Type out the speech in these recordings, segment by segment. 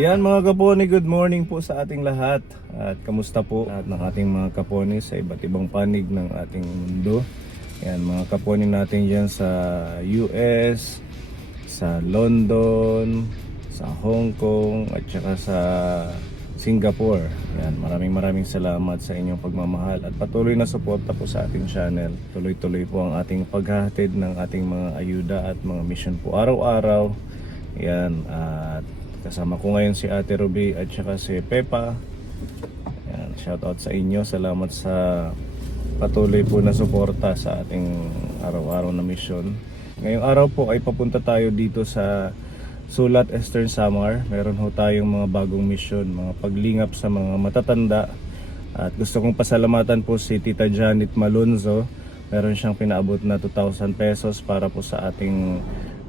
Yan mga kaponi, good morning po sa ating lahat. At kamusta po lahat ng ating mga kaponi sa iba't ibang panig ng ating mundo. Yan mga kaponi natin dyan sa US, sa London, sa Hong Kong at saka sa Singapore. Yan, maraming salamat sa inyong pagmamahal at patuloy na suporta po sa ating channel. Tuloy-tuloy po ang ating paghahatid ng ating mga ayuda at mga mission po araw-araw. Yan, at kasama ko ngayon si Ate Ruby at saka si Pepa. Yan, shout out sa inyo. Salamat sa patuloy po na suporta sa ating araw-araw na mission. Ngayong araw po ay papunta tayo dito sa Sulat, Eastern Samar. Meron ho tayong mga bagong mission, mga paglingap sa mga matatanda. At gusto kong pasalamatan po si Tita Janet Malonzo. Meron siyang pinaabot na 2,000 pesos para po sa ating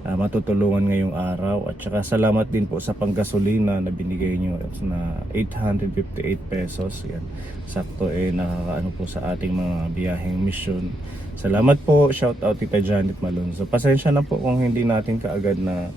matutulungan ngayong araw. At saka salamat din po sa panggasolina na binigay nyo na 858 pesos. Yan. Sakto nakakaano po sa ating mga biyaheng mission. Salamat po, shout out Tita Janet Malonzo. Pasensya na po kung hindi natin kaagad na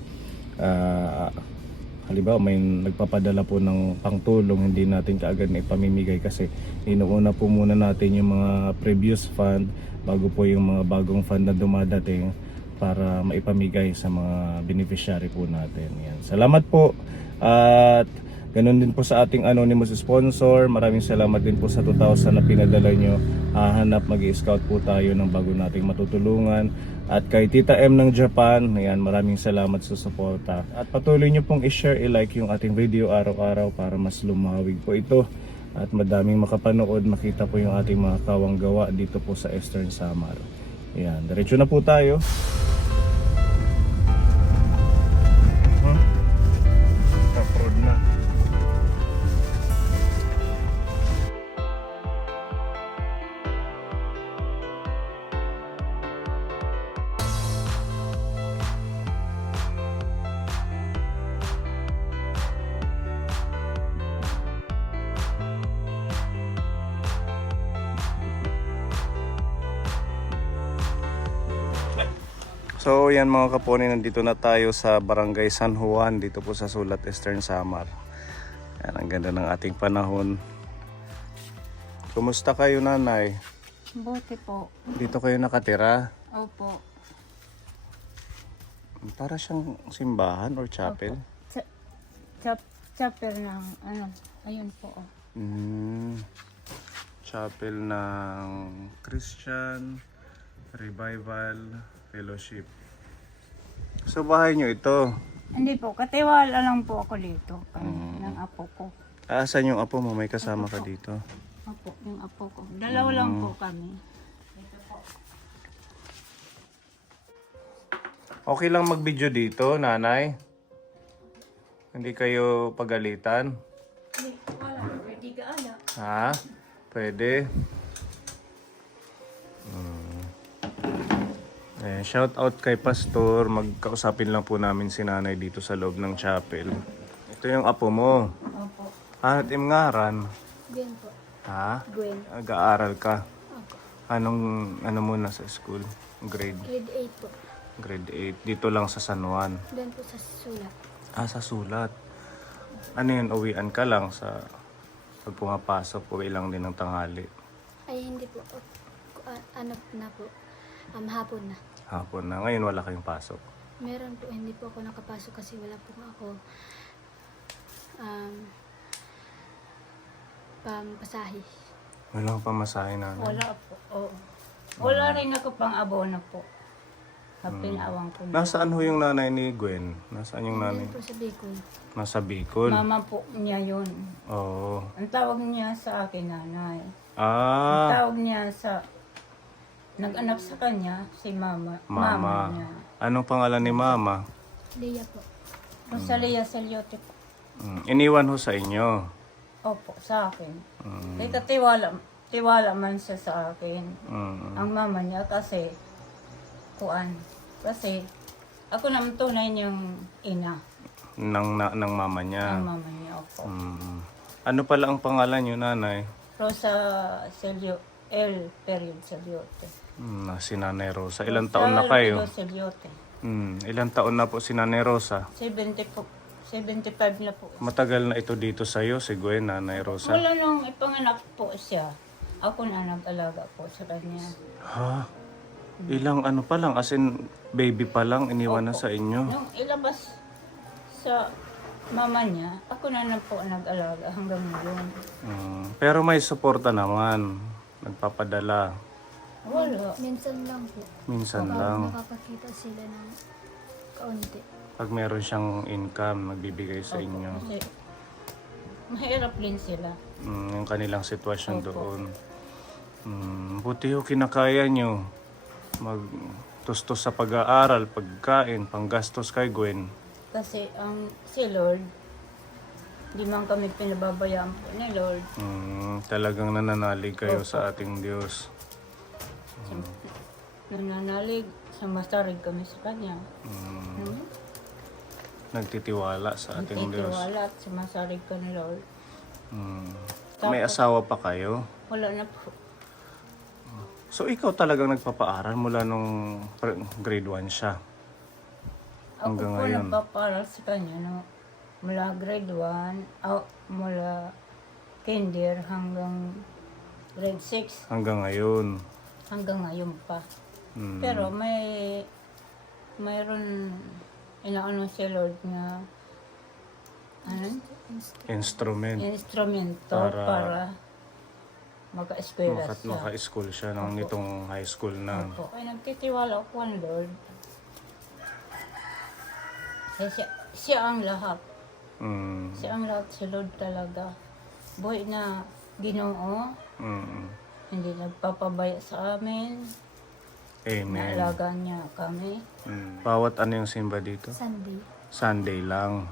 halimbawa may nagpapadala po ng pangtulong, hindi natin kaagad na ipamimigay kasi inuuna po muna natin yung mga previous fund bago po yung mga bagong fund na dumadating para maipamigay sa mga beneficiary po natin. Yan. Salamat po at ganun din po sa ating anonymous sponsor. Maraming salamat din po sa 2,000 na pinadala nyo. Hahanap, mag-i-scout po tayo ng bago nating matutulungan. At kay Tita M ng Japan, ayan, maraming salamat sa suporta. At patuloy nyo pong i-share, i-like yung ating video araw-araw para mas lumawig po ito. At madaming makapanood, makita po yung ating mga kawang gawa dito po sa Eastern Samar. Ayan, diretso na po tayo. Off-road na. So yan mga kaponi, nandito na tayo sa Barangay San Juan dito po sa Sulat, Eastern Samar. Yan, ang ganda ng ating panahon. Kumusta kayo, nanay? Buti po. Dito kayo nakatira? Opo. Para siyang simbahan or chapel? Chapel ng ayun po. Chapel ng Christian Revival Fellowship. So bahay nyo ito? Hindi po, katiwala lang po ako dito ng apo ko. Asan yung apo mo? May kasama ka dito? Apo, yung apo ko. Dalawa lang po kami. Okay lang mag-video dito, nanay? Hindi kayo pagalitan? Hindi, wala. Pwede ka ala. Ha? Pwede? Shout out kay Pastor. Magkausapin lang po namin si nanay dito sa loob ng chapel. Ito yung apo mo. Opo. Hanat ngaran? Gwen po. Ha? Gwen. Nag-aaral ka? Opo. Ano muna sa school? Grade? Grade 8 po. Grade 8. Dito lang sa San Juan. Doon po sa Sulat. Sa Sulat. Ano yun? Uwian ka lang sa pag pumapasok. Uwi lang din ng tanghali. Ay, hindi po. Ano na po. Hapon na. Hapon na. Ngayon wala kayong pasok. Meron po, hindi po ako nakapasok kasi wala po ako pampasahe. Walang pamasahe na. Wala po. Oo. Wala rin ako pang abono po. Pinawang ko. Nasaan ho yung nanay ni Gwen? Nasaan yung nanay? Meron po sa Bicol. Nasa Bicol. Mama po niya yun. Oo. Ang tawag niya sa akin, nanay. Ang Ah, tawag niya sa nag-anak sa kanya, si mama. Mama. niya. Anong pangalan ni Mama? Leah po. Rosalia Saliote po. Iniwan ho sa inyo. Opo, sa akin. Dito tiwala man siya sa akin. Ang mama niya kasi, kasi ako naman tunay niyang ina. Ng mama niya. Ang mama niya, opo. Ano pala ang pangalan niyo, nanay? Rosa L. Saliote. Si Nanay Rosa. Ilang taon na kayo? Saliote. Ilang taon na po si Nanay Rosa? 70 po. 75 na po. Matagal na ito dito sa'yo, si Gwen, Nanay Rosa. Wala nung ipanganak po siya. Ako na nag-alaga po sa kanya. Ha? Ilang ano pa lang, as in baby pa lang, iniwan na sa inyo. Nung ilabas sa mama niya, ako na po nag-alaga hanggang ngayon. Pero may suporta naman, nagpapadala. Wala. Minsan lang po. Minsan Kapag lang. nakakakita sila ng kaunti. Pag meron siyang income, nagbibigay sa inyo. Kasi mahirap din sila. Yung kanilang sitwasyon Opo. doon. Buti ho kinakaya nyo. Magtustos sa pag-aaral, pagkain, panggastos kay Gwen. Kasi ang si Lord, di man kami pinababayaan po ni Lord. Talagang nananalig kayo sa ating Diyos. Nananalig, sumasarig kami sa Kanya. Nagtitiwala sa ating Diyos. Nagtitiwala at sumasarig ka ni Lord. May asawa pa kayo? Wala na po. So ikaw talagang nagpapaaral mula nung grade 1 siya? Ako Hanggang po ngayon. nagpaparal sa Kanya no, mula grade 1, mula kinder hanggang grade 6, Hanggang ngayon. hanggang ngayon pa. Pero mayroon inaano si Lord na Instrument. instrumento Para- para maka-eskwela siya. Maka-school siya nung nitong high school na. Opo. Ay nagtitiwala ako kay Lord. Kasi siya ang lahat. Mm. Siya ang lahat si Lord talaga. Buhay na Ginoo, Mm. hindi nagpapabaya sa amin. Amen. Naalagaan niya kami. Bawat ano yung simba dito? Sunday. Sunday lang.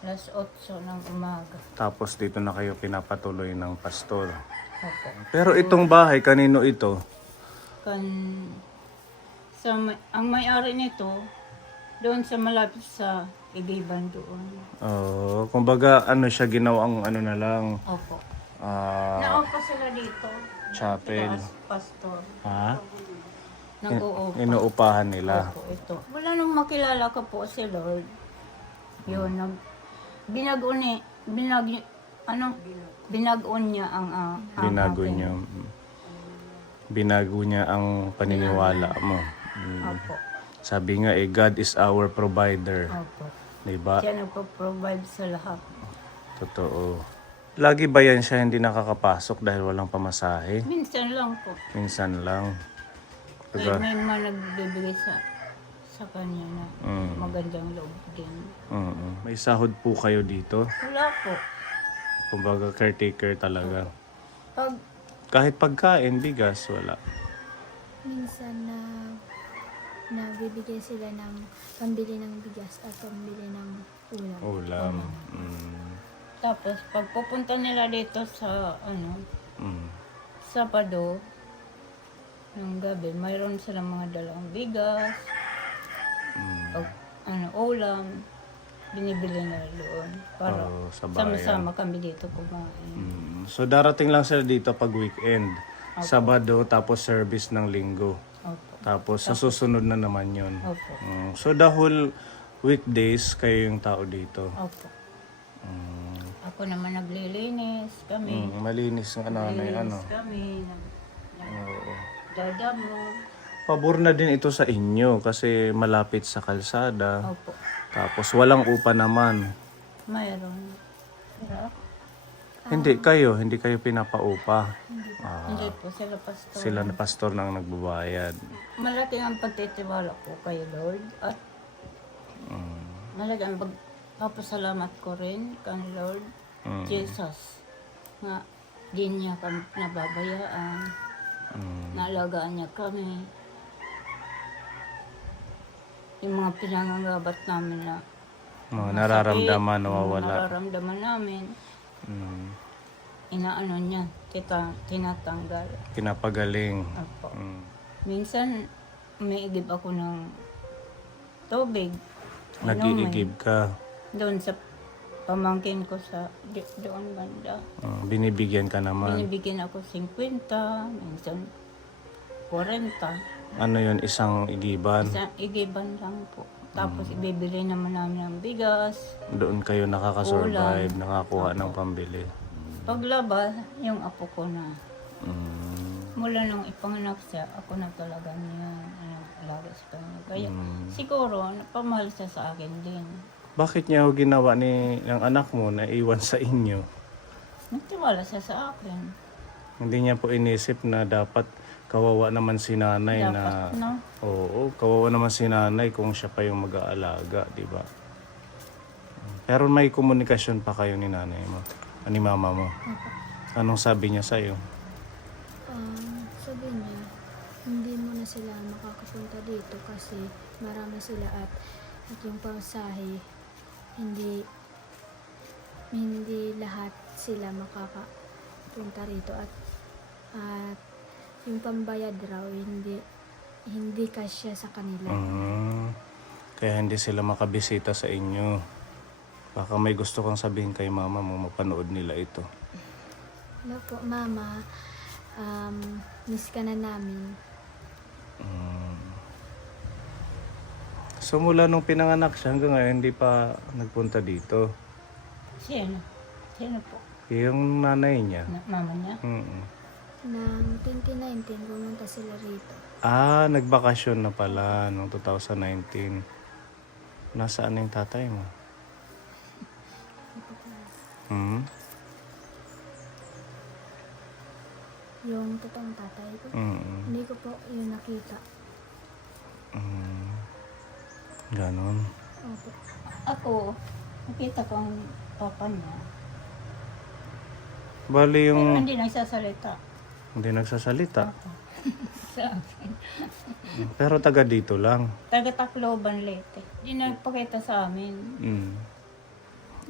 Alas 8 ng umaga. Tapos dito na kayo pinapatuloy ng pastor. Opo. Pero itong bahay, kanino ito? Ang may-ari nito, doon sa malapit sa Igiban doon. Kumbaga ano siya ginawang ano na lang, Opo. ah, Naupa sila dito. chapel. As pastor. Ha? Nag-uupa. Inuupahan nila. Opo, ito. Wala nung makilala ka po si Lord. Yun, binago niya ang Binago akin. niya. Binago niya ang paniniwala mo. Opo. Sabi nga God is our provider. Opo. Diba? Siya nagpo-provide sa lahat. Totoo. Lagi ba yan siya hindi nakakapasok dahil walang pamasahe? Minsan lang po. Minsan lang. Kaya Diba? may mga nagbibigay sa kanya na magandang loob din. May sahod po kayo dito. Wala po. Kumbaga caretaker talaga. Pag Kahit pagkain, bigas, wala. Minsan na bibigay sila ng pambili ng bigas at pambili ng ulam. Ulam. tapos pag pupunta nila dito sa Sabado ng gabi, mayroon silang mga dalang bigas, pag, ulam, binibili nila doon para sa bayan. sama-sama kami dito kumain. So darating lang sila dito pag weekend. Sabado, tapos service ng linggo. Opo. Tapos sa susunod na naman yun. Opo. So the whole weekdays, kayo yung tao dito. Opo. Ako naman naglilinis kami. Malinis ng ano. Naglilinis kami. Oo. Dadamo. Pabor na din ito sa inyo kasi malapit sa kalsada. Opo. Tapos walang upa naman. Mayroon. Pero Hindi kayo pinapaupa. hindi po sila pastor. Sila na pastor na ang nagbabayad. Malaki ang pagtitiwala ko kay Lord at malaki ang pagpapasalamat ko rin kay Lord Jesus nga di niya kami nababayaan, naalagaan niya kami. Yung mga pinangangabat namin na Mga nararamdaman, nawawala. nararamdaman namin, inaano niya, tinatanggal. Pinapagaling. Opo. Minsan, umiigib ako ng tubig. Nag-iigib ka. Doon sa pamangkin ko sa doon banda. Binibigyan ka naman. Binibigyan ako 50, minsan 40. Ano yun, isang igiban? Isang igiban lang po. Tapos ibibili naman namin ng bigas. Doon kayo nakakasurvive, Ulam. nakakuha ng pambili. Paglaba, yung apo ko na. Mm. Mula nung ipanganak siya, ako na talaga niya alaga sa kanya. Kaya Mm. siguro, napamahal siya sa akin din. Bakit niya ho ginawa ng anak mo na iwan sa inyo? Nagtiwala siya sa akin. Hindi niya po inisip na dapat kawawa naman si nanay na... Dapat, no? Oo, kawawa naman si nanay kung siya pa yung mag-aalaga, di ba? Pero may komunikasyon pa kayo ni nanay mo, ni mama mo. Anong sabi niya sa'yo? Sabi niya, hindi mo na sila makakapunta dito kasi marami sila at yung pamasahe, hindi lahat sila makakapunta rito at yung pambayad raw hindi kasya sa kanila. Kaya hindi sila makabisita sa inyo. Baka may gusto kang sabihin kay mama mo, mapanood nila ito. Hello po, mama. Miss ka na namin. So mula nung pinanganak siya hanggang ngayon hindi pa nagpunta dito. Sino? Sino po? Yung nanay niya. Mama niya? Nang 2019, pumunta sila rito. Nagbakasyon na pala noong 2019. Nasaan na yung tatay mo? Yung totoong tatay ko, hindi ko po yun nakita. Ganon. Opo. Ako, nakita ko ang papa niya. Bali Pero yung hindi nagsasalita. hindi nagsasalita. Sa akin. Pero taga dito lang. Taga-Tacloban, Leyte. Hindi nagpakita sa amin.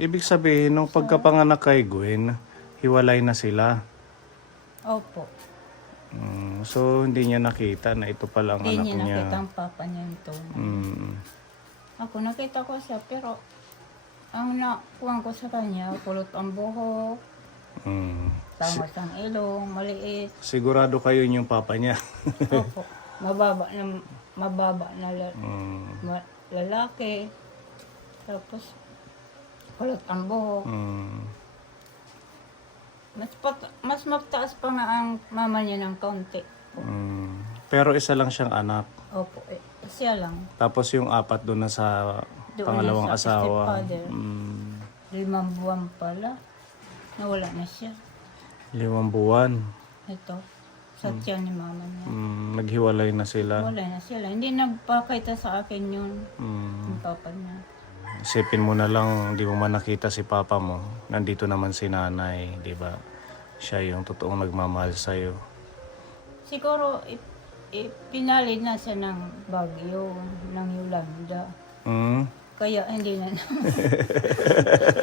Ibig sabihin, nung pagkapanganak kay Gwen, hiwalay na sila. Opo. So, hindi niya nakita na ito pala ang Hindi anak niya niya. nakita ang papa niya ito. Ako nakita ko siya, pero ang nakuha ko sa kanya, kulot ang buhok, tangos ang ilong, maliit. Sigurado kayo yung papa niya. Opo. Mababa na lalaki. Tapos, kulot ang buhok. Mas mataas pa nga ang mama niya ng kaunti. Pero isa lang siyang anak. Opo, siya lang. Tapos yung apat doon na sa Doon pangalawang na sa asawa. stepfather. 5 buwan pala. Nawala na siya. 5 buwan. Ito. Sa tiyan ni mama niya. Naghiwalay na sila. Wala na sila. Hindi nagpakita sa akin yun. Yung papa niya. Isipin mo na lang, hindi mo man nakita si papa mo. Nandito naman si nanay, di ba? Siya yung totoong nagmamahal sa'yo. Siguro, pinalid na siya ng Bagyo, ng Yolanda. Kaya hindi na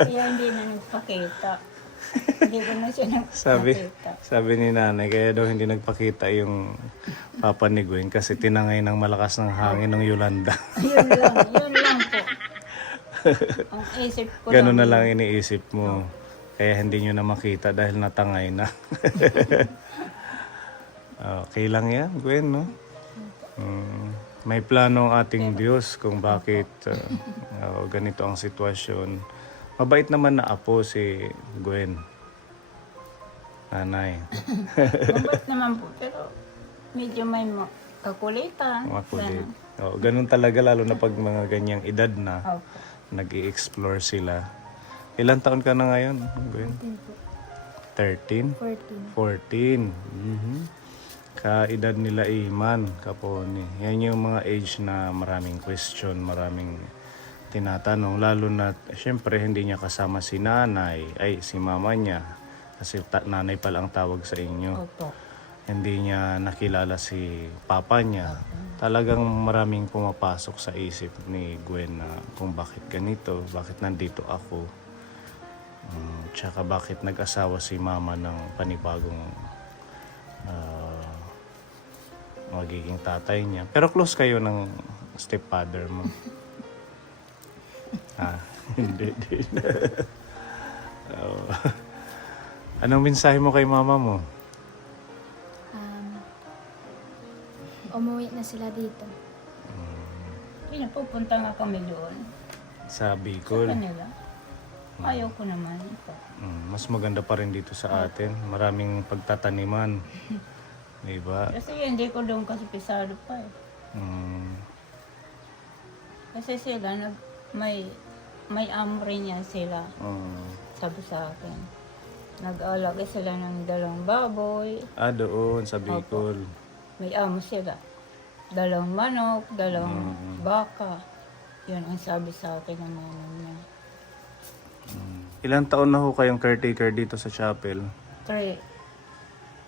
kaya hindi na nagpakita. Hindi ko na siya nagpakita. Sabi ni nanay, kaya daw hindi nagpakita yung papa ni Gwen kasi tinangay ng malakas ng hangin ng Yolanda. Yun lang po. Ang isip ko Ganun na lang iniisip mo. Kaya hindi nyo na makita dahil natangay na. Okay lang yan, Gwen, no? May plano ang ating Diyos kung bakit ganito ang sitwasyon. Mabait naman na apo si Gwen. Nanay. Mabait naman po, pero medyo may kakulitan. Makulit. Ganun talaga lalo na pag mga ganyang edad na. Opo. Nag-i-explore sila. Ilang taon ka na ngayon, Gwen? 13? 14. Kaedad nila Iman, Kaponi. Yan yung mga age na maraming question, maraming tinatanong. Lalo na, syempre, hindi niya kasama si nanay, si mama niya. Kasi nanay pala ang tawag sa inyo. Opo. Hindi niya nakilala si papa niya. Talagang maraming pumapasok sa isip ni Gwen na kung bakit ganito, bakit nandito ako. Tsaka bakit nag-asawa si mama ng panibagong magiging tatay niya. Pero close kayo ng stepfather mo. Hindi. Anong mensahe mo kay mama mo? Umuwi na sila dito. Pinapupunta nga kami doon Sa sa Bicol. kanila. Ayaw ko naman. Mas maganda pa rin dito sa atin. Maraming pagtataniman. Diba? Kasi hindi ko doon kasi pisado pa eh. Mm. Kasi sila may amri niya sila. Oh. Sabi sa akin. Nag-alaga sila ng 2 baboy. Doon sa Bicol. May amo sila. 2 manok, 2 baka. Yun ang sabi sa akin ng nanay niya. Ilang taon na ho kayong caretaker dito sa chapel? 3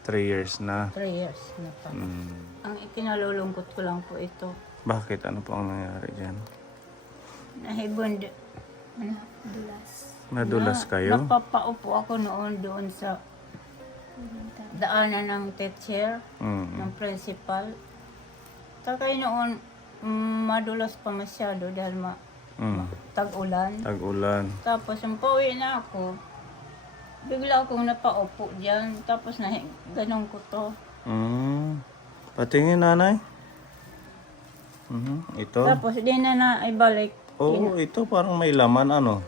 3 years na. 3 years na pa. Mm. Ang ikinalulungkot ko lang po ito. Bakit? Ano po ang nangyari dyan? Nahibond. Ano? Dulas. Nadulas kayo? Napapaupo ako noon doon sa daanan ng teacher, Mm. ng principal. Takay noon, madulas pa masyado dahil tag-ulan. Tag-ulan. Tapos yung pauwi na ako, bigla akong napaupo dyan. Tapos ganun ko to. Patingin, nanay. Ito? Tapos di na naibalik. Oo, ito parang may laman, ano?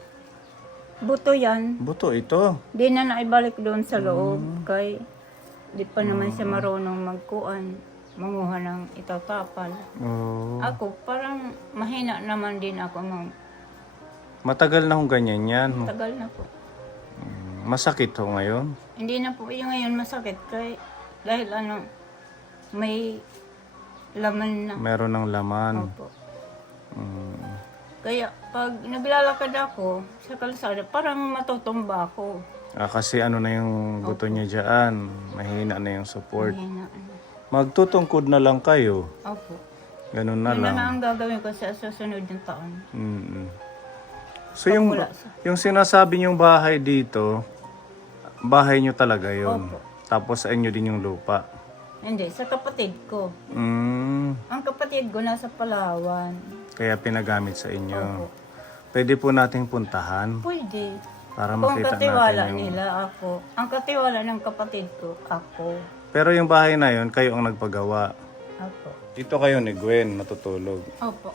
Buto yan. Buto ito. Di na naibalik doon sa loob. Kay di pa naman siya marunong magkuan. Manguha ng itatapal. Oo. Ako, parang mahina naman din ako. Matagal na hong ganyan yan. Tagal na po. Masakit ho ngayon. Hindi na po yung ngayon masakit. Dahil may laman na. Meron ng laman. Opo. Mm. Kaya pag naglalakad ako sa kalsada, parang matutumba ako. Kasi ano na yung buto niya dyan. Mahina na yung support. Mahina. Magtutungkod na lang kayo. Opo. Ganun na Yun na lang. lang ang gagawin ko sa susunod ng taon. Mm. So yung, Wala sa- yung sinasabi niyong bahay dito, bahay niyo talaga yon. Opo. Tapos sa inyo din yung lupa. Hindi, sa kapatid ko. Ang kapatid ko nasa Palawan. Kaya pinagamit sa inyo. Opo. Pwede po nating puntahan Pwede. para Kung makita katiwala natin yung... nila ako. Ang katiwala ng kapatid ko, ako. Pero yung bahay na yon, kayo ang nagpagawa. Ako. Dito kayo ni Gwen natutulog. Opo.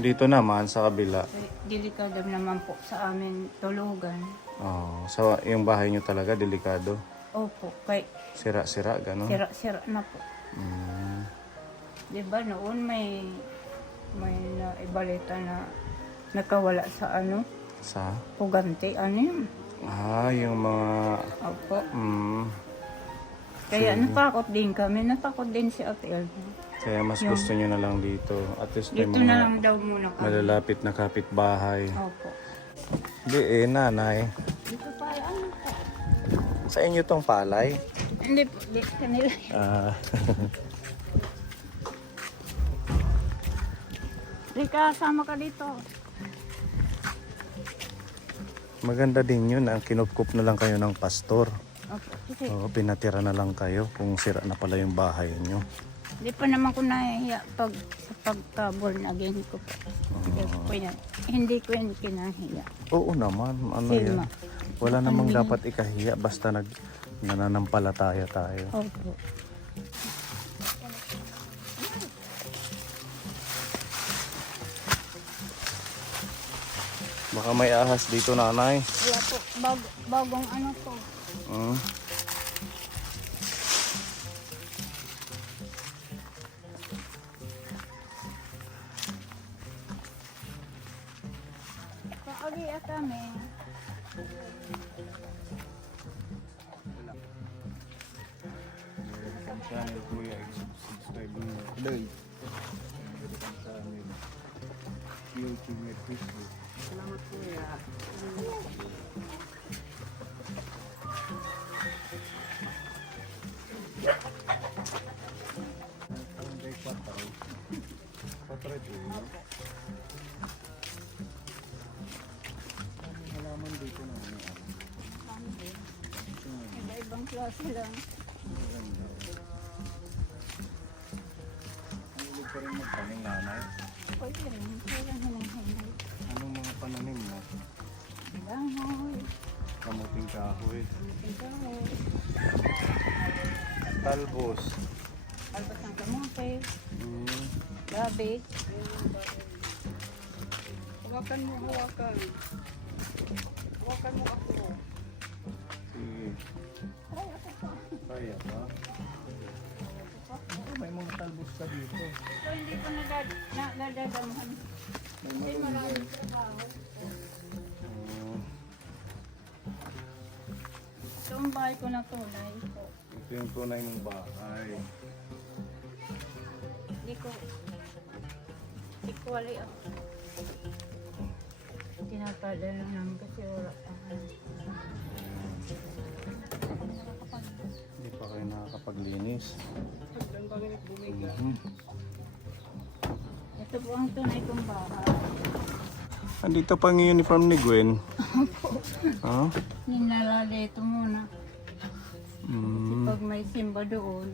Dito naman sa kabila. Delikado naman po sa amin tulugan. So yung bahay niyo talaga delikado. Opo. Kay Sira-sira, gano'n. sira-sira na po. Mm. Diba noon may naibalita na nakawala sa Sa? Pugante. Ano yun? Yung mga... Opo. Sige. Kaya natakot din kami. Natakot din si Ate Elma. Kaya mas gusto nyo na lang dito. At least may Dito na mga lang daw muna kami. malalapit na kapitbahay. Opo. Hindi nanay. Dito pa, ano po? Sa inyo tong palay? Hindi po, di kanila. Rika, sama ka dito. Maganda din yun. Ang kinupkup na lang kayo ng pastor. Opo. Kasi Pinatira na lang kayo kung sira na pala yung bahay nyo. di pa naman ko nahihiya sa pagka-born again ko po. Hindi ko yan kinahiya. Oo naman. Ano Sima. yan? Wala namang dapat ikahiya basta nananampalataya tayo. Opo. Baka may ahas dito, nanay. Wala po. Bagong ano po. Mm. Paagi kami. Channel Kuya, subscribe mo. Hello. Sa amin. YouTube at Facebook. Salamat po ya. Iba-ibang klase lang. Mahilig ka rin magtanim, nanay. Pwede rin. Kaya hinay-hinay. Anong mga pananim mo? Langoy. Kamuting kahoy. Ikaw. Talbos. Albas ng kamote. Mm. Gabi. Hawakan mo, hawakan. Hawakan mo ako. Sige. Kaya pa. May mga talbos ka dito. So, hindi ko nadadamahan. Hindi maraming trabaho. Ito ang bahay ko na tunay po. Ito yung tunay mong bahay. Hindi ko wali ako. Tinapadala namin kasi wala pa. Hindi pa kayo nakakapaglinis. Ito po ang tunay kong bahay. Andito pa ang uniform ni Gwen. Ha? Ninalala ito muna. Mm. Pag may simba doon.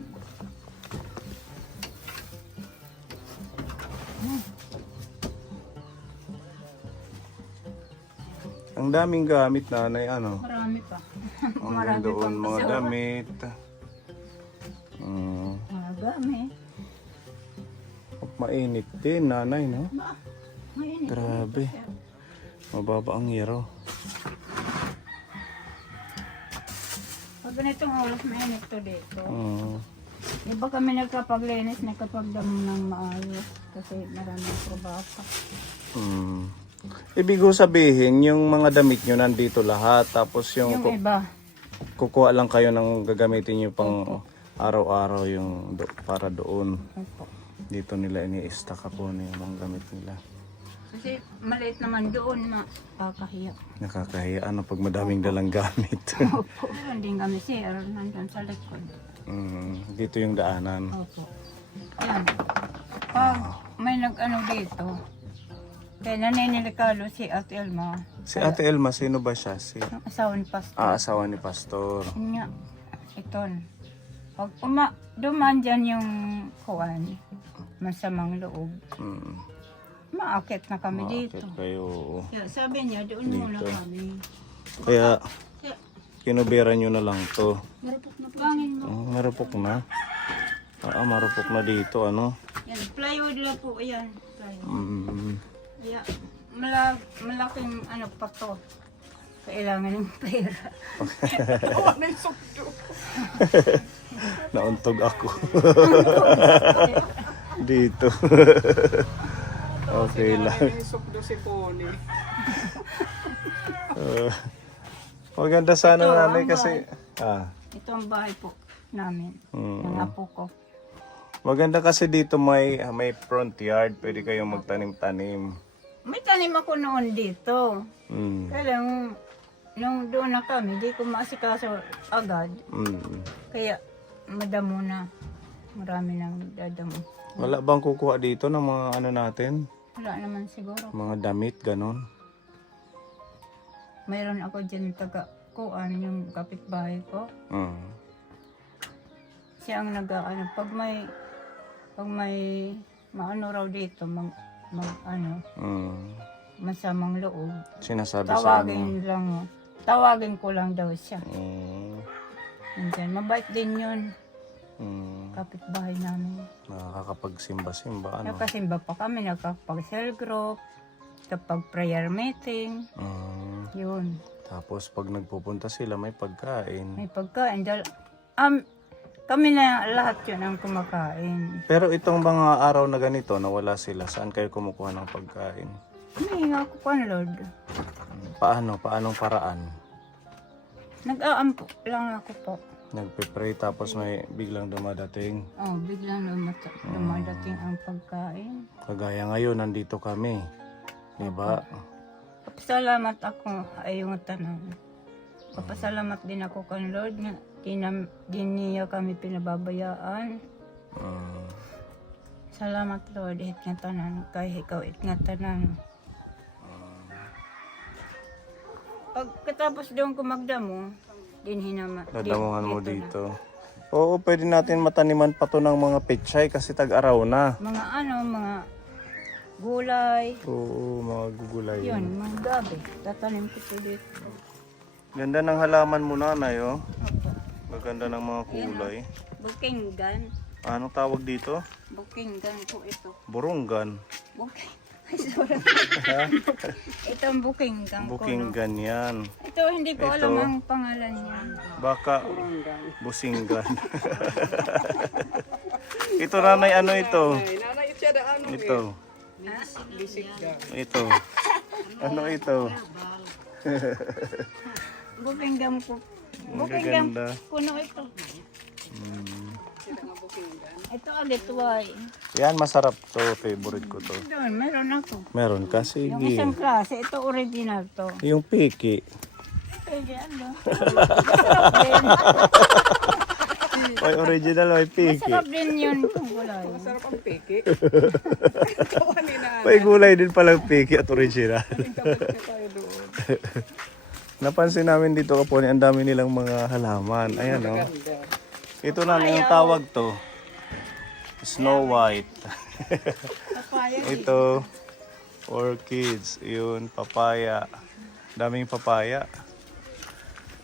Ang daming gamit, nanay, ano? Marami pa. Ang Marami doon, pang mga kasama. damit. Mm. Mga gamit. Mainit din, nanay, no? Mainit. Grabe. Mababa ang hero. Pag ganitong oras mainit to dito. Mm. Di ba kami nagkapaglinis, nagkapagdamo ng maayos kasi maraming trabaho pa. Mm. Ibig ko sabihin, yung mga damit nyo nandito lahat, tapos yung Yung iba, kukuha lang kayo ng gagamitin nyo pang araw-araw yung para doon. opo. Dito nila ini-stack ako yung mga gamit nila. Kasi maliit naman doon, makakahiya. Nakakahiya ano pag madaming dalang gamit. Opo. Hindi kami share, nandun sa likod. Dito yung daanan. Opo. Yan. Pag may nag-ano dito, kaya naninilikalo si Ate Elma, Si Ate Elma, sino ba siya? Si ang asawa ni Pastor. asawa ni Pastor. Yun nga, iton. Pag dumaan dyan yung kuwan, masamang loob, Mm. maakit na kami dito. Bakit kayo? Kaya sabi niya, doon muna kami. Kaya Kaya, kinubera nyo na lang to. marupok na pangin mo. Marupok na. Marupok na dito, ano? Yan, plywood lang po yan. Plywood. Mm. Yeah, malaking ano pa to. Kailangan ng pera. Tawanan sukdo. Nauntog ako. Dito. Okay lang. Sukdo si Pony. Maganda sana Ito, nanay ang kasi Ito ang bahay po namin. Mm. Ng apo ko. maganda kasi dito may front yard, pwede kayong magtanim-tanim. May tanim ako noon dito. Mm. Kaya lang, nung doon na kami, di ko maasikaso agad. Mm. Kaya madamo na. Marami nang dadamo. Wala bang kukuha dito ng mga ano natin? Wala naman siguro. Mga damit, ganon? Mayroon ako dyan taga-kuan yung kapitbahay ko. Mm. Siya ang nag-ano, pag may maano raw dito, masamang loob. Sinasabi sa inyo. Tawagin ko lang daw siya. Mm. Nandyan, mabait din yun, Mm. kapitbahay namin. Nakakapagsimba-simba, ano? Nakasimba pa kami, nakapag-cell group, kapag prayer meeting, Mm. yun. Tapos pag nagpupunta sila, may pagkain. May pagkain. Kami na lahat yun ang kumakain. Pero itong mga araw na ganito, nawala sila. Saan kayo kumukuha ng pagkain? Humihinga ako pa, Lord. Paano? Paanong paraan? Nag-aampo lang ako po. Nagpe-pray tapos may biglang dumadating. Oh, biglang dumadating ang pagkain. Kagaya ngayon, nandito kami. Diba? Papasalamat ako ay yung tanong. Papasalamat din ako kan Lord nga di niya kami pinababayaan. Mm. Salamat Lord, hit nga tanan. Kaya ikaw hit nga tanan. Pagkatapos doon ko magdamo, din hinama. Dadamuhan mo dito. Oo, pwede natin mataniman pa to ng mga pechay kasi tag-araw na. Mga gulay. Oo, mga gugulay. Yun, mga gabi. Tatanim ko ito dito. Ganda ng halaman mo, nanay, oh. Opo. Maganda ng mga kulay. Bukinggan. Anong tawag dito? Bukinggan po ito. Burunggan. Buking. Ito ang bukinggan ko. Bukinggan yan. Ito, hindi ko alam Ito. ang pangalan niya. Baka businggan. Ito nanay, ano ito? Ito. Ito. Ano ito? Bukinggan ko. Ang Bukinggan gaganda. puno ito. Mm. Ito agitway. Yan, masarap to. Favorite ko to. Doon, meron ako. Meron ka? Yung isang Sige. klase, ito original to. Yung piki. Pwede ano? May original, may piki. Masarap din yun kung gulay. Sarap ang peke. May gulay din palang piki at original. Kabalik na tayo doon. Napansin namin dito kapon, ang dami nilang mga halaman. Ayan o. Ganda. Ito na yung tawag to. Snow White. Papaya. Ito, orchids. Yun, papaya. Daming papaya.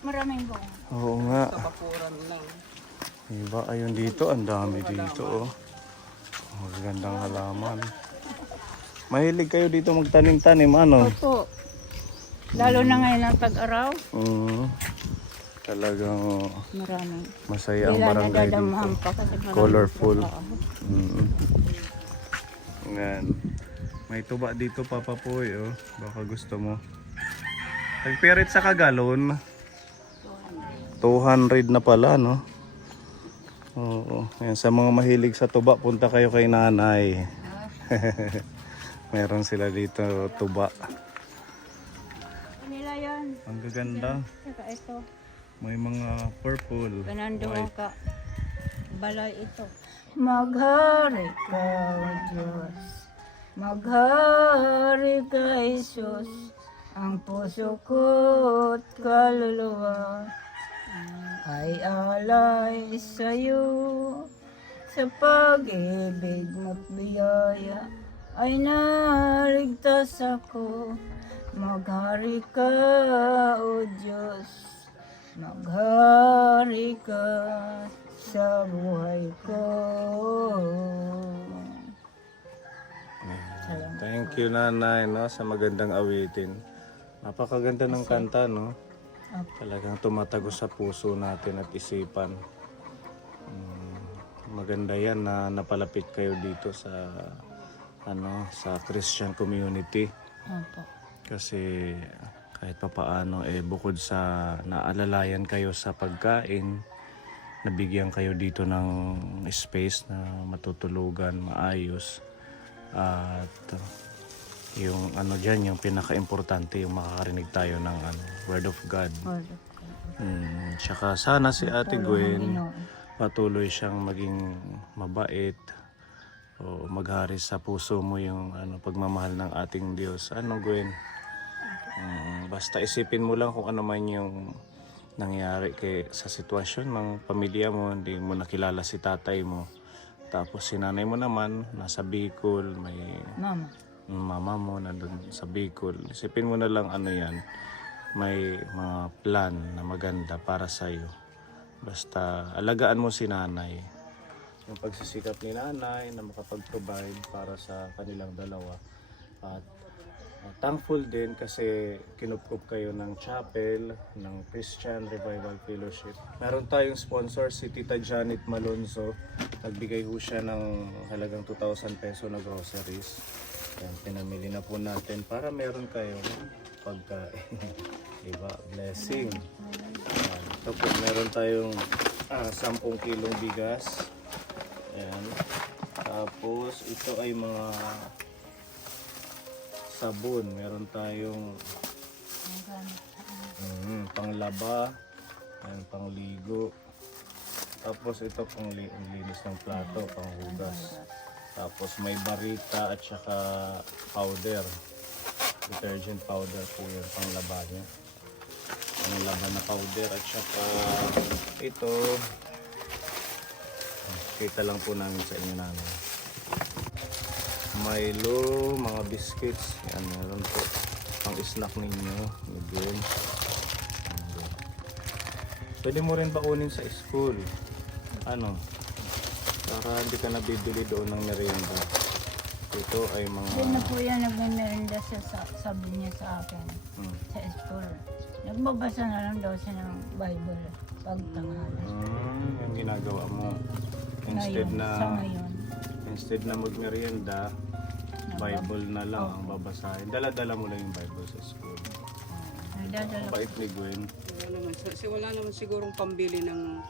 Maraming bunga. Oo nga. Kapakuran lang. Diba? Ayun dito, ang dami dito oh. Magagandang halaman. Mahilig kayo dito magtanim-tanim, ano? Opo. Lalo na ngayon ang tag-araw. Talagang Maraming. masaya ang Bila barangay nadadamahan dito. pa kasi maraming Colorful. tao. Yan. May tuba dito, Papa Poy, oh. Baka gusto mo. Tagpirit sa kagalon. 200 na pala, no? Oo. Yan, sa mga mahilig sa tuba, punta kayo kay nanay. Meron sila dito tuba. Nila yan. Ang gaganda. Saka ito. May mga purple, Ganando white. ka. Balay ito. Maghari ka, O Diyos. Maghari ka, Jesus. Ang puso ko't kaluluwa ay alay sa'yo. Sa pag-ibig mo't biyaya ay naligtas ako. Maghari ka, O Diyos. Maghari ka sa buhay ko. Thank you, nanay, no, sa magandang awitin. Napakaganda ng kanta, no? Talagang tumatagos sa puso natin at isipan. Maganda yan na napalapit kayo dito sa sa Christian community. Opo. Kasi kahit papaano bukod sa naalalayan kayo sa pagkain, nabigyan kayo dito ng space na matutulugan, maayos. At yung diyan, yung pinaka-importante, yung makakarinig tayo ng Word of God. Tsaka sana si Ate Gwen patuloy siyang maging mabait o maghari sa puso mo yung pagmamahal ng ating Diyos. Gwen? Basta isipin mo lang kung ano man yung nangyari sa sitwasyon ng pamilya mo. Hindi mo nakilala si tatay mo. Tapos si nanay mo naman nasa Bicol, may mama mo nandun sa Bicol. Isipin mo na lang yan. May mga plan na maganda para sa'yo. Basta alagaan mo si nanay. Yung pagsisikap ni nanay na makapag-provide para sa kanilang dalawa. At thankful din kasi kinupkup kayo ng chapel, ng Christian Revival Fellowship. Meron tayong sponsor, si Tita Janet Malonzo. Nagbigay ho siya ng halagang 2,000 peso na groceries. Yan, pinamili na po natin para meron kayong pagkain. Diba? Blessing. Yan. Ito po, meron tayong 10 kilong bigas. Yan. Tapos, ito ay mga sabon. Meron tayong panglaba, pangligo. Tapos ito linis ng plato, panghugas. Tapos may barita at saka powder. Detergent powder po yun, panglaba niya. Panglaba na powder at saka ito. Kita lang po namin sa inyo namin. Milo, mga biscuits, yan meron po pang snack ninyo, medyo. Pwede mo rin baunin sa school, para hindi ka nabibili doon ng merienda. ito ay mga... Doon na po yan, nagme-merenda siya sabi niya sa akin, sa school. Nagbabasa na lang daw siya ng Bible pag tanghali. Yung ginagawa mo. Instead Ngayon. Instead na magmerienda, Bible na lang ang babasahin. Dala-dala mo lang yung Bible sa school. Nagdadala po. Bait ni Gwen. Wala naman sigurong pambili ng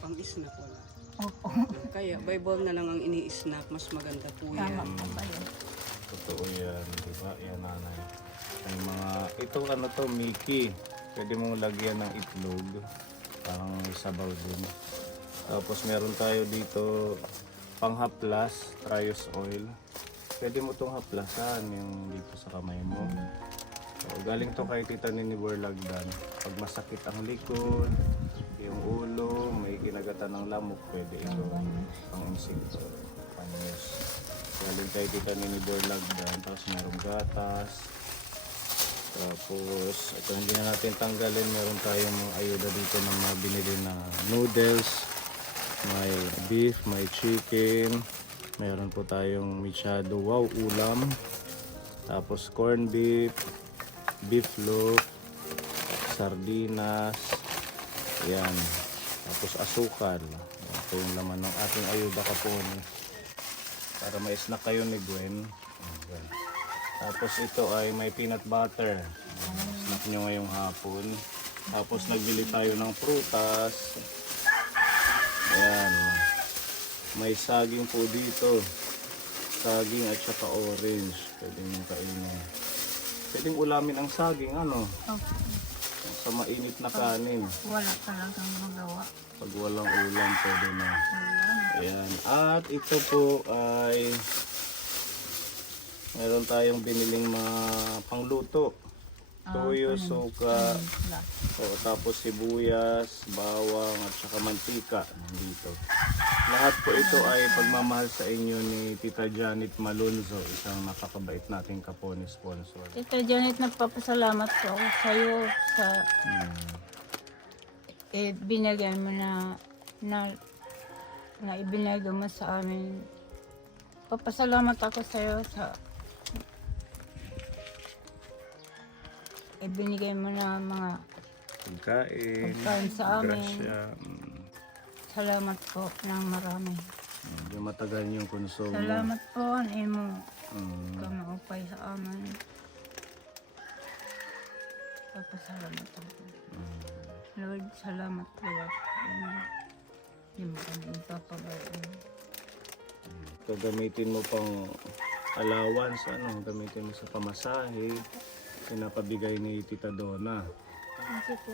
pang-snack. Wala. Opo. Kaya Bible na lang ang ini-snack. Mas maganda po yan. Tama po ba yun? Totoo yan, di ba? Yan, nanay. Ay mga, ito ano to, Mickey. Pwede mong lagyan ng itlog. Parang may sabaw dun. Tapos meron tayo dito panghaplas, Trios oil. Pwede mo itong haplasan yung dito sa kamay mo. So, galing to kay Tita Nini Lagdan. Pag masakit ang likod, yung ulo, may ginagatan ng lamok, pwede ito pang insekto, pang-news. Galing kay Tita Nini Lagdan. Tapos merong gatas. Tapos, ito hindi na natin tanggalin. Meron tayong mga ayuda dito ng mga binili na noodles. May beef, may chicken. Meron po tayong mechado wow ulam. Tapos corn beef, beef loaf, sardinas. Yan. Tapos asukal. Ito yung laman ng ating ayuda kapon. Para ma-snack kayo ni Gwen. Ayan. Tapos ito ay may peanut butter. Snack nyo ngayong hapon. Tapos nagbili tayo ng prutas. Ayan. May saging po dito. Saging at saka orange. Pwede nyo kainin. Pwedeng ulamin ang saging, ano? Opo. Sa mainit na kanin. Wala talagang magawa. Pag walang ulam, pwede na. Ulam. Ayan. At ito po ay meron tayong biniling mga pangluto. Toyo, suka, tapos sibuyas, bawang at saka mantika nandito. Lahat po ito ay pagmamahal sa inyo ni Tita Janet Malonzo, isang napakabait nating kapone sponsor. Tita Janet, nagpapasalamat po ako sa iyo sa binigay mo na ibinigay mo sa amin. Papasalamat ako sa iyo sa ibinigay mo na mga pagkain sa amin. Grasya. Salamat po ng marami. Medyo matagal yung konsumo. Salamat po ang imo kamaupay sa amin. Papasalamat ako. Lord, salamat po at hindi mo kami ipapabayan. Ito gamitin mo pang allowance, ano, gamitin mo sa pamasahe. Pinapabigay ni Tita Donna. Thank you po.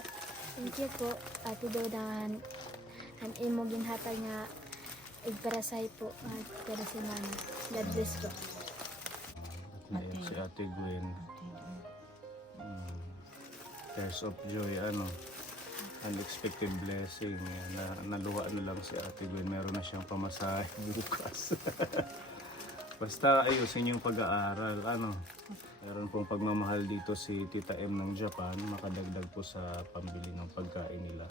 Thank you po, Ate Dodan. Ang imo ginhatag nga igparasay po at kada semana. God bless po. Ayan, si Ate Gwen. Tears of joy, ano. Unexpected blessing. Yan, naluwa na lang si Ate Gwen. Meron na siyang pamasahe bukas. Basta ayusin yung pag-aaral, ano. Meron pong pagmamahal dito si Tita M ng Japan, makadagdag po sa pambili ng pagkain nila.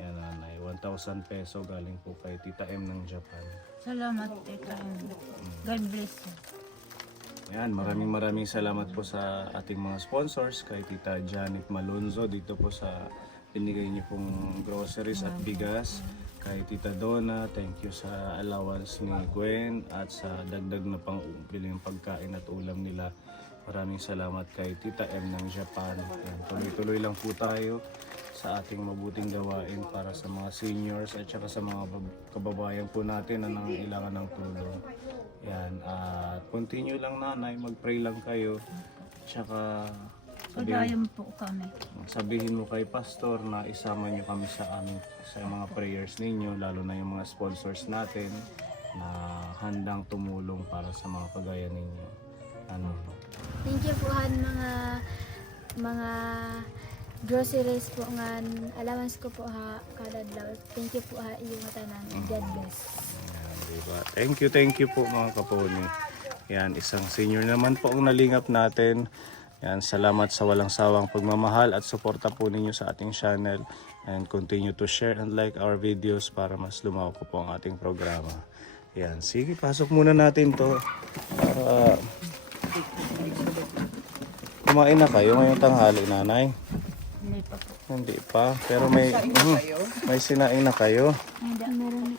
Ayan, nanay, 1,000 peso galing po kay Tita M ng Japan. Salamat, Tita. God bless you. Ayan, maraming salamat po sa ating mga sponsors, kay Tita Janet Malonzo dito po sa binigay niyo pong groceries at bigas. Kay Tita Donna, thank you sa allowance ni Gwen at sa dagdag na pang-bili ng pagkain at ulam nila. Maraming salamat kay Tita M ng Japan. Ayan, tuloy-tuloy lang po tayo sa ating mabuting gawain para sa mga seniors at saka sa mga kababayan po natin na nangangailangan ng tulong. Yan, at continue lang nanay, mag-pray lang kayo. Tsaka Padayon po kami. sabihin mo kay pastor na isama niyo kami sa mga prayers ninyo, lalo na yung mga sponsors natin na handang tumulong para sa mga kagaya ninyo. Ano? Thank you po han mga groceries po nga allowance ko po ha kada adlaw. Thank you po ha iyong tanan. God bless. Ayan, diba? Thank you po mga kaponi. Yan, isang senior naman po ang nalingap natin. Yan, salamat sa walang sawang pagmamahal at suporta po ninyo sa ating channel. And continue to share and like our videos para mas lumawak po ang ating programa. Yan, sige, pasok muna natin to. Para kumain na kayo ngayong tanghali, nanay. Hindi pa po. Hindi pa, pero may sinain na kayo. Hindi. Meron.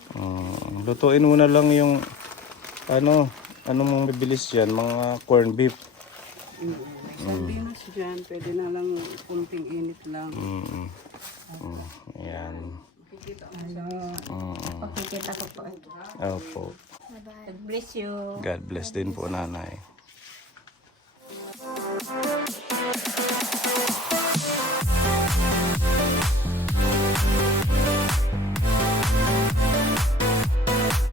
Lutuin mo na lang yung ano mong bibilis dyan, mga corned beef. Sardinas dyan, pwede na lang kunting init lang. Yan. Pakikita ko po. Opo. Bye-bye. God bless you. God bless din po, nanay.